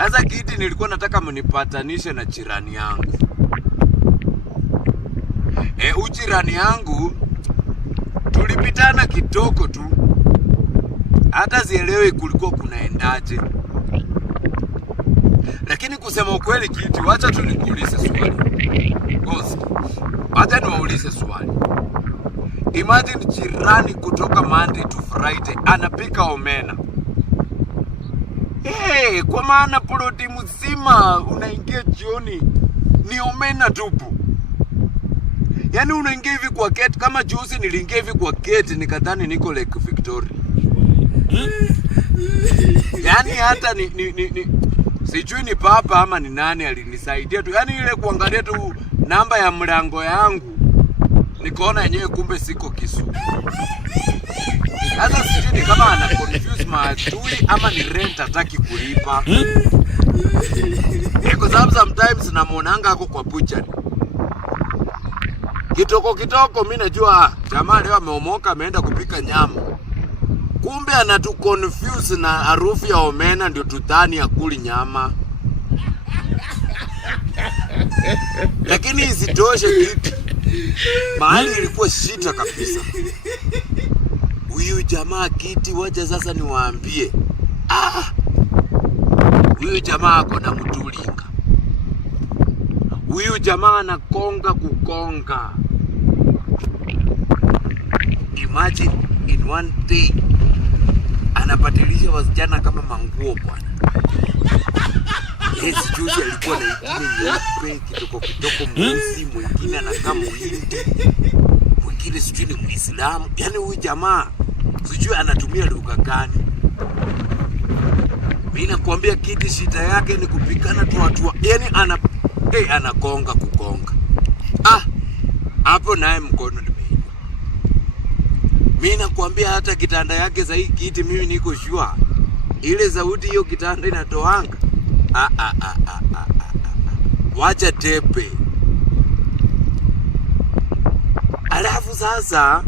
Sasa Kiti, nilikuwa nataka mnipatanishe na jirani yangu. Ujirani yangu tulipitana kitoko tu, hata sielewi kulikuwa kunaendaje. Lakini kusema ukweli Kiti, wacha tu nikuulize swali. Boss, wacha niwaulize swali. Imagine jirani kutoka Monday to Friday anapika omena. Kwa maana ploti mzima unaingia jioni ni omena tupu. Yaani unaingia hivi kwa gate, kama juzi niliingia hivi kwa gate nikadhani niko Lake Victoria. Yaani hata sijui ni papa ama ni nani alinisaidia tu. Yaani ile kuangalia tu namba ya mlango yangu nikaona yenyewe kumbe siko Kisumu. Sasa sijui ni kama ana confuse maadui ama ni rent hataki kulipa. Kwa sababu sometimes namuonanga ako kwa butchery. Kitoko mimi najua jamaa leo ameomoka ameenda kupika nyama. Kumbe anatu confuse na harufu ya omena ndio tudhani akuli nyama. Lakini isitoshe Kiti, mahali ilikuwa shita kabisa. Huyu jamaa Kiti, wacha sasa niwaambie. Huyu jamaa ako na mtulinga. Huyu jamaa anakonga kukonga. Imagine in one day anabadilisha wasichana kama manguo bwana. Juzi alikuwa na ingine nyeupe kitoko mweusi, mwingine anakaa Muhindi, mwingine sijui ni Muislamu. Yaani huyu jamaa sijui anatumia lugha gani. Mimi nakwambia Kiti, shida yake ni kupikana tu watu. Yaani anakonga kukonga. Hapo naye mkono nimeiba. Mimi nakwambia hata kitanda yake sasa hii Kiti, mimi niko sure ile sauti hiyo kitanda inatoanga. Wacha tepe. Alafu sasa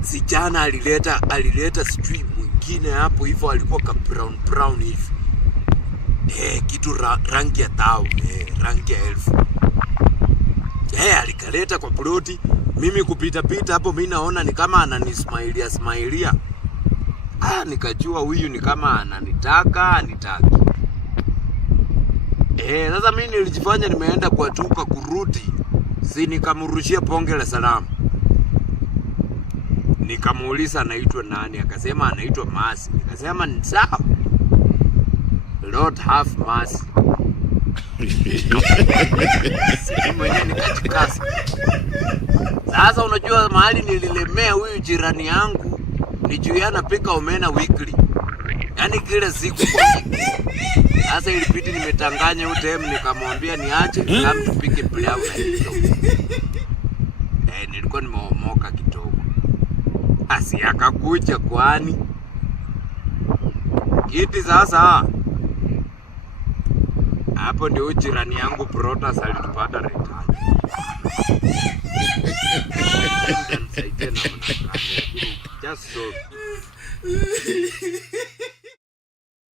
sijana alileta sijui mwingine hapo hivyo, alikuwa ka brown hivi. Kitu rangi ya tao, rangi ya elfu. Alikaleta kwa ploti. Mimi kupita hapo mimi naona ni kama ananismailia. Nikajua huyu ni kama anitaki. Sasa mimi nilijifanya nimeenda kwa duka kurudi. Si nikamrushia ponge la salamu. Nikamuuliza anaitwa nani, akasema anaitwa Masi. Nikasema ni sawa. Lord have mercy. Mwenyewe nikachikasa. Sasa unajua mahali nililemea huyu jirani yangu ni juu anapika omena weekly. Yaani kila siku kwa siku. Sasa ilibidi nimetanganya huyu time nikamwambia niache kama tupike pilau na hiyo. Nilikuwa nimeomoka kidogo. Akakuja kwani. Kiti sasa. Hapo ndio jirani yangu Protas alitupata retani. Just so.